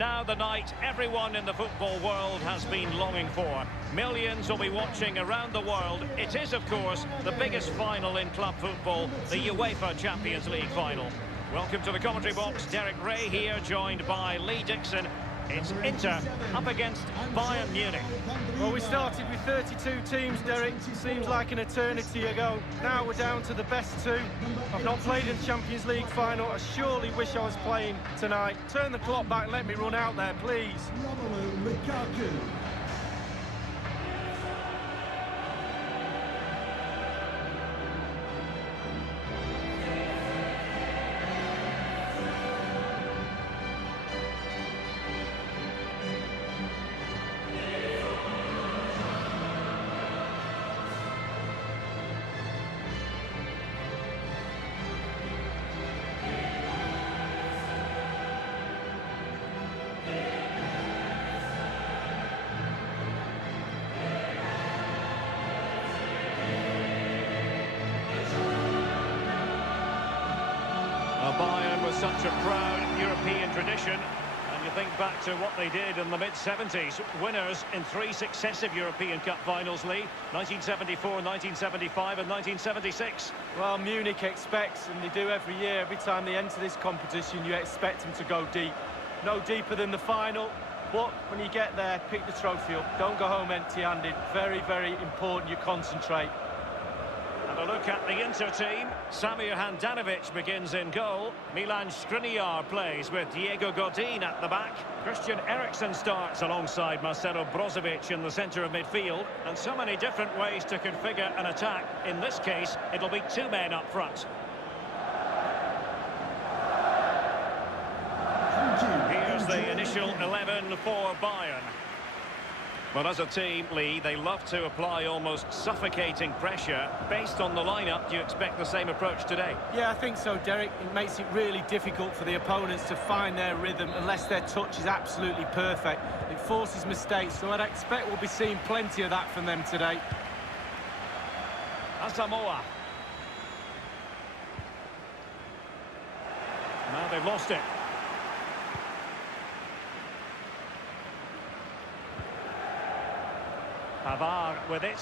now the night everyone in the football world has been longing for. Millions will be watching around the world. It is, of course, the biggest final in club football, the UEFA Champions League final. Welcome to the commentary box. Derek Ray here, joined by Lee Dixon. It's Inter up against Bayern Munich. Well, we started with 32 teams, Derek. Seems like an eternity ago. Now we're down to the best two. I've not played in the Champions League final. I surely wish I was playing tonight. Turn the clock back and let me run out there, please. Bayern was such a proud European tradition, and you think back to what they did in the mid-70s. Winners in 3 successive European Cup finals, Lee. 1974, 1975 and 1976. Well, Munich expects, and they do every year, every time they enter this competition, you expect them to go deep. No deeper than the final, but when you get there, pick the trophy up. Don't go home empty-handed. Very, very important you concentrate. And a look at the Inter team. Samir Handanovic begins in goal. Milan Skriniar plays with Diego Godin at the back. Christian Eriksen starts alongside Marcelo Brozovic in the centre of midfield. And so many different ways to configure an attack. In this case, it'll be 2 men up front. Here's the initial 11 for Bayern. But as a team, Lee, they love to apply almost suffocating pressure. Based on the lineup, do you expect the same approach today? Yeah, I think so, Derek. It makes it really difficult for the opponents to find their rhythm unless their touch is absolutely perfect. It forces mistakes, so I'd expect we'll be seeing plenty of that from them today. Asamoah. Now they've lost it. Pavard with it.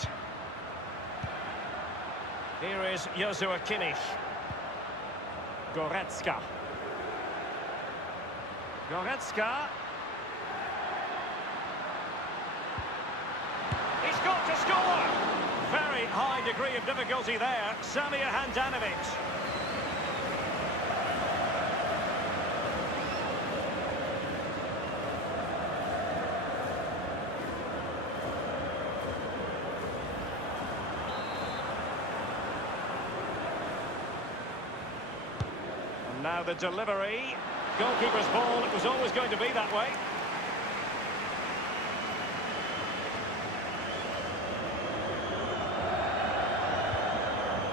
Here is Joshua Kimmich. Goretzka. Goretzka. He's got to score! Very high degree of difficulty there. Samir Handanovic. Now the delivery. Goalkeeper's ball. It was always going to be that way.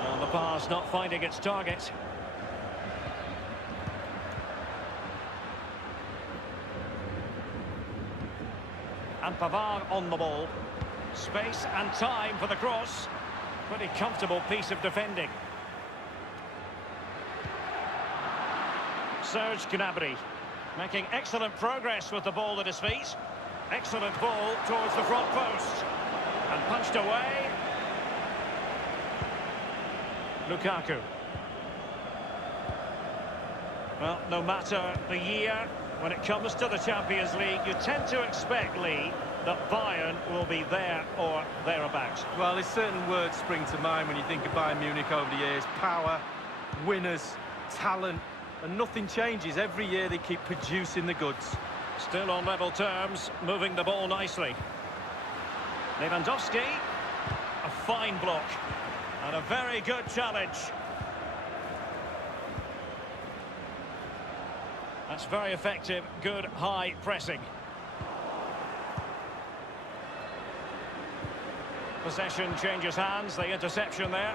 And the pass not finding its target. And Pavard on the ball. Space and time for the cross. Pretty comfortable piece of defending. Serge Gnabry making excellent progress with the ball at his feet. Excellent ball towards the front post. And punched away. Lukaku. Well, no matter the year, when it comes to the Champions League, you tend to expect, Lee, that Bayern will be there or thereabouts. Well, there's certain words spring to mind when you think of Bayern Munich over the years. Power, winners, talent. And nothing changes. Every year they keep producing the goods. Still on level terms, moving the ball nicely. Lewandowski, a fine block. And a very good challenge. That's very effective, good high pressing. Possession changes hands, the interception there.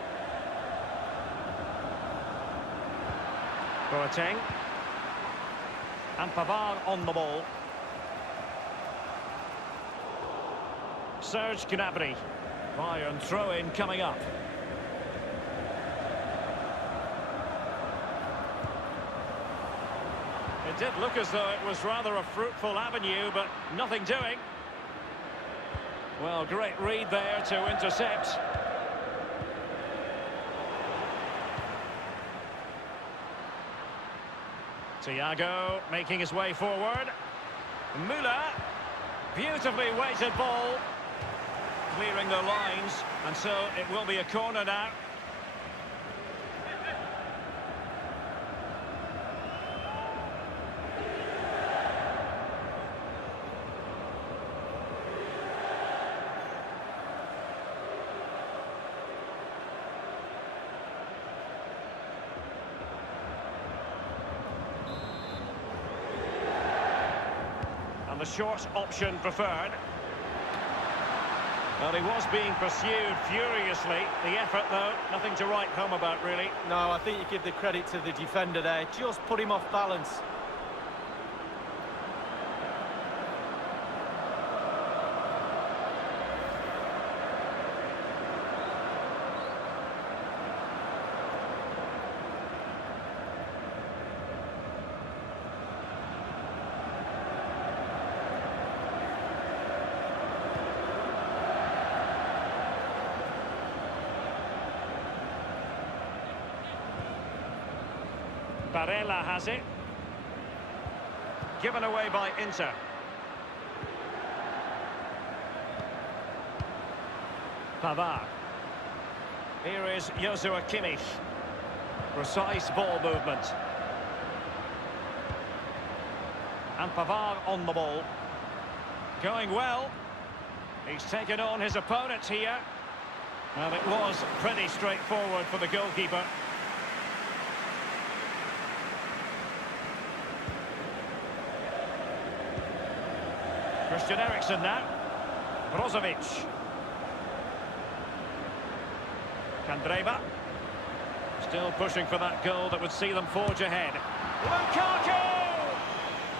Boateng. And Pavard on the ball. Serge Gnabry. Bayern throw-in coming up. did look as though it was rather a fruitful avenue, but nothing doing. Well, great read there to intercept. Thiago making his way forward. Müller, beautifully weighted ball, clearing the lines, and so it will be a corner now. The short option preferred. Well, he was being pursued furiously. The effort, though, nothing to write home about, really. No, I think you give the credit to the defender there. Just put him off balance. Barella has it. Given away by Inter. Pavard. Here is Joshua Kimmich. Precise ball movement. And Pavard on the ball. Going well. He's taken on his opponents here. And it was pretty straightforward for the goalkeeper. Christian Eriksen now. Brozovic. Kandreva. Still pushing for that goal that would see them forge ahead. Lukaku!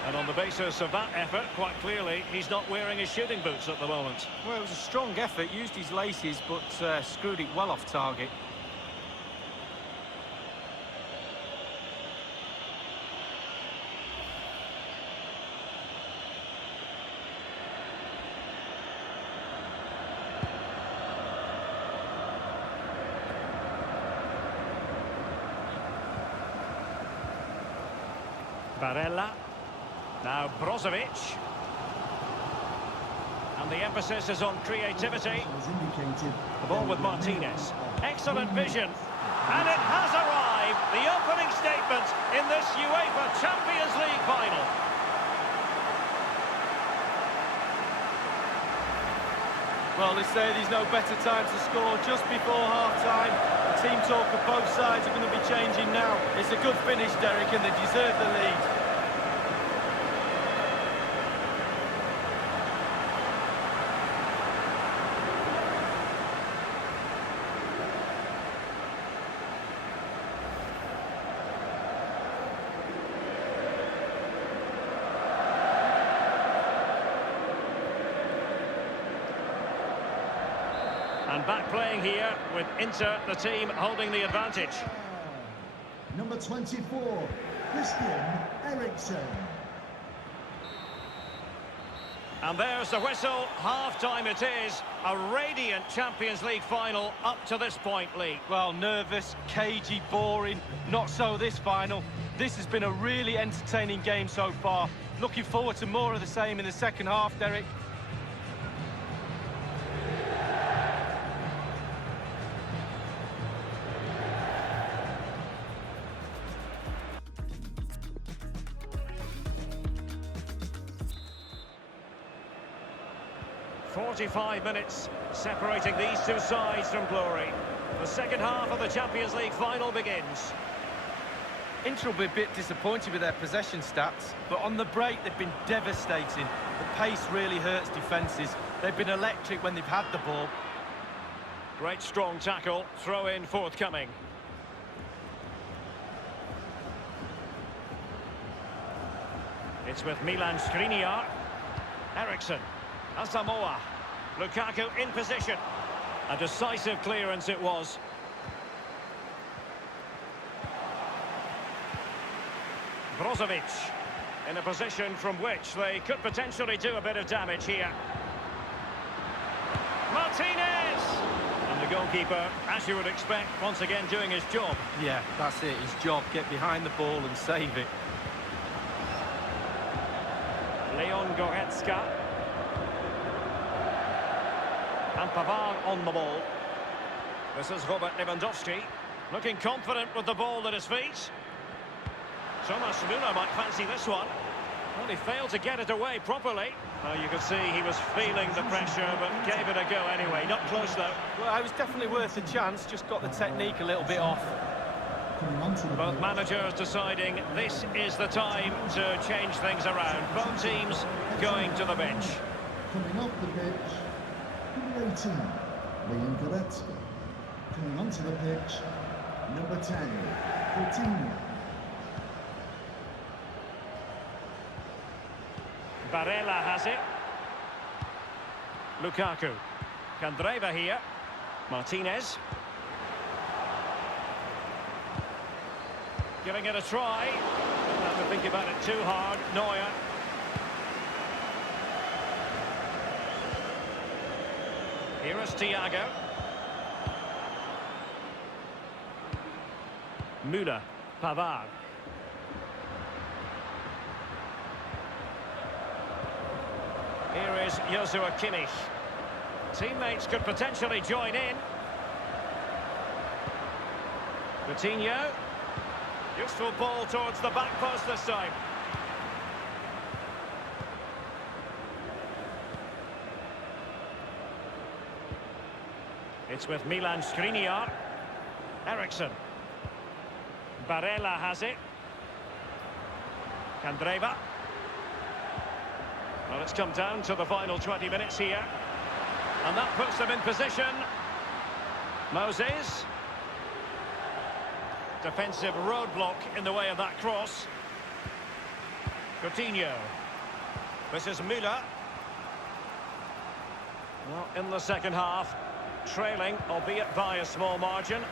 And on the basis of that effort, quite clearly, he's not wearing his shooting boots at the moment. Well, it was a strong effort, used his laces, but screwed it well off target. Barella. Now Brozovic. And the emphasis is on creativity. The ball with Martinez. Excellent vision. And it has arrived. The opening statement in this UEFA Champions League final. Well, they say there's no better time to score just before half-time. The team talk of both sides are going to be changing now. It's a good finish, Derek, and they deserve the lead. And back playing here with Inter, the team holding the advantage. Number 24, Christian Eriksen. And there's the whistle. Half-time it is. A radiant Champions League final up to this point, Lee. Well, nervous, cagey, boring. Not so this final. This has been a really entertaining game so far. Looking forward to more of the same in the second half, Derek. "45 minutes separating these two sides from glory. The second half of the Champions League final begins. Inter will be a bit disappointed with their possession stats, but on the break they've been devastating. The pace really hurts defences. They've been electric when they've had the ball. Great strong tackle, throw in forthcoming. It's with Milan Skriniar. Eriksen. Asamoah. Lukaku in position. A decisive clearance it was. Brozovic. In a position from which they could potentially do a bit of damage here. Martinez! And the goalkeeper, as you would expect, once again doing his job. Yeah, that's it, his job. Get behind the ball and save it. Leon Goretzka. And Pavard on the ball. This is Robert Lewandowski. Looking confident with the ball at his feet. Thomas Müller might fancy this one. Well, he failed to get it away properly. You could see he was feeling the pressure, but gave it a go anyway. Not close, though. Well, it was definitely worth a chance. Just got the technique a little bit off. Both managers deciding this is the time to change things around. Both teams going to the bench. Coming off the pitch, number 18, Leon Goretzka. Coming onto the pitch, number 10, Coutinho. Barella has it. Lukaku. Candreva here. Martinez. Giving it a try. Don't have to think about it too hard. Neuer. Here is Thiago. Müller. Pavard. Here is Joshua Kimmich. Teammates could potentially join in. Coutinho. Useful ball towards the back post this time. It's with Milan Skriniar. Eriksson. Barella has it. Candreva. Well, it's come down to the final 20 minutes here. And that puts them in position. Moses. Defensive roadblock in the way of that cross. Coutinho. This is Müller. Well, in the second half, trailing, albeit by a small margin.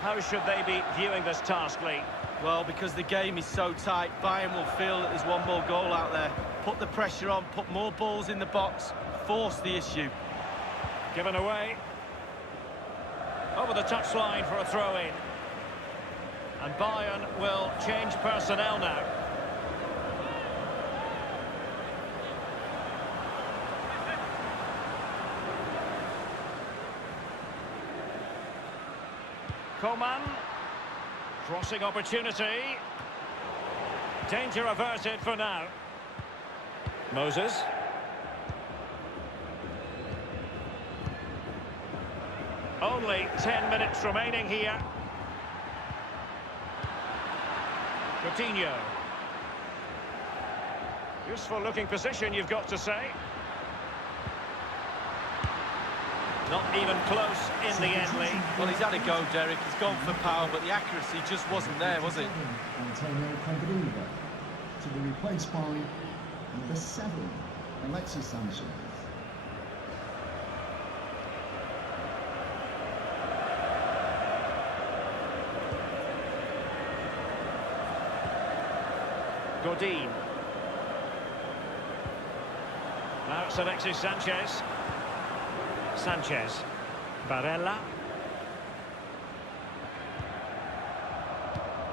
How should they be viewing this task, Lee? Well, because the game is so tight, Bayern will feel that there's one more goal out there. Put the pressure on, put more balls in the box, force the issue. Given away. Over the touchline for a throw-in. And Bayern will change personnel now. Coman. Crossing opportunity. Danger averted for now. Moses. Only 10 minutes remaining here. Coutinho. Useful looking position, you've got to say. Not even close in the end, Lee. Well, he's had a go, Derek. He's gone for power, but the accuracy just wasn't there, was it? Antonio Candreva to be replaced by number 7, Alexis Sanchez. Godin. Now it's Alexis Sanchez. Sanchez. Barella.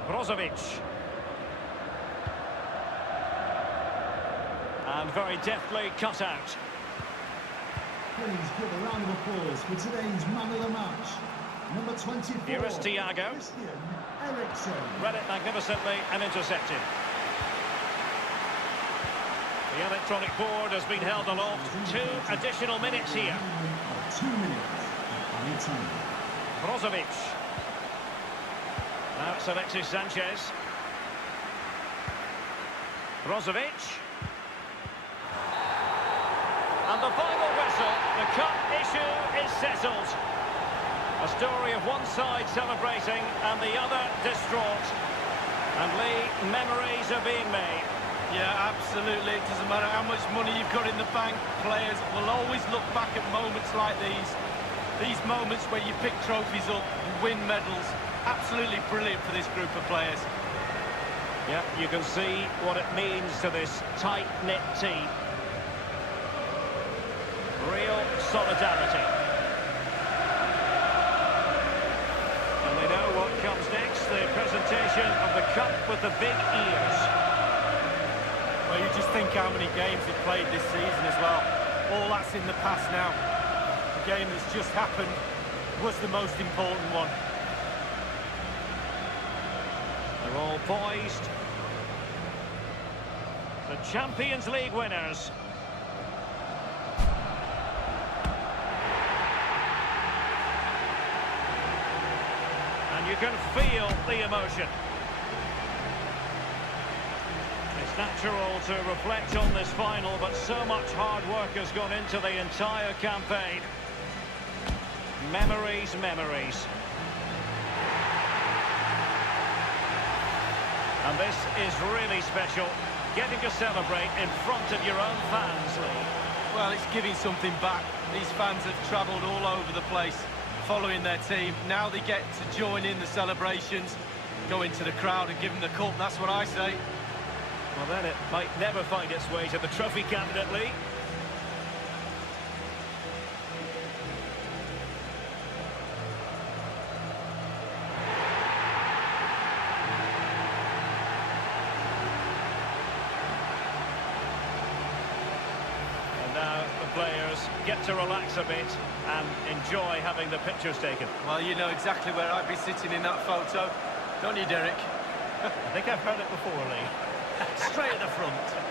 Brozovic. And very deftly cut out. Please give a round of applause for today's man of the match. Number 24. Here is Thiago. Eriksson. Read it magnificently and intercepted. The electronic board has been held aloft. 2 additional minutes here. 2 minutes. Brozovic. Now it's Alexis Sanchez. Brozovic. And the final whistle. The cup issue is settled. A story of one side celebrating and the other distraught. And Lee, memories are being made. Yeah, absolutely. It doesn't matter how much money you've got in the bank. Players will always look back at moments like these. These moments where you pick trophies up, you win medals. Absolutely brilliant for this group of players. Yeah, you can see what it means to this tight-knit team. Real solidarity. And they know what comes next, the presentation of the cup with the big ears. Well, you just think how many games they've played this season as well. All that's in the past now. The game that's just happened was the most important one. They're all poised. The Champions League winners. And you can feel the emotion. It's natural to reflect on this final, but so much hard work has gone into the entire campaign. Memories, memories. And this is really special, getting to celebrate in front of your own fans, Lee. Well, it's giving something back. These fans have travelled all over the place, following their team. Now they get to join in the celebrations, go into the crowd and give them the cup. That's what I say. Well, then it might never find its way to the trophy cabinet, Lee. And now the players get to relax a bit and enjoy having the pictures taken. Well, you know exactly where I'd be sitting in that photo, don't you, Derek? I think I've heard it before, Lee. Straight at the front.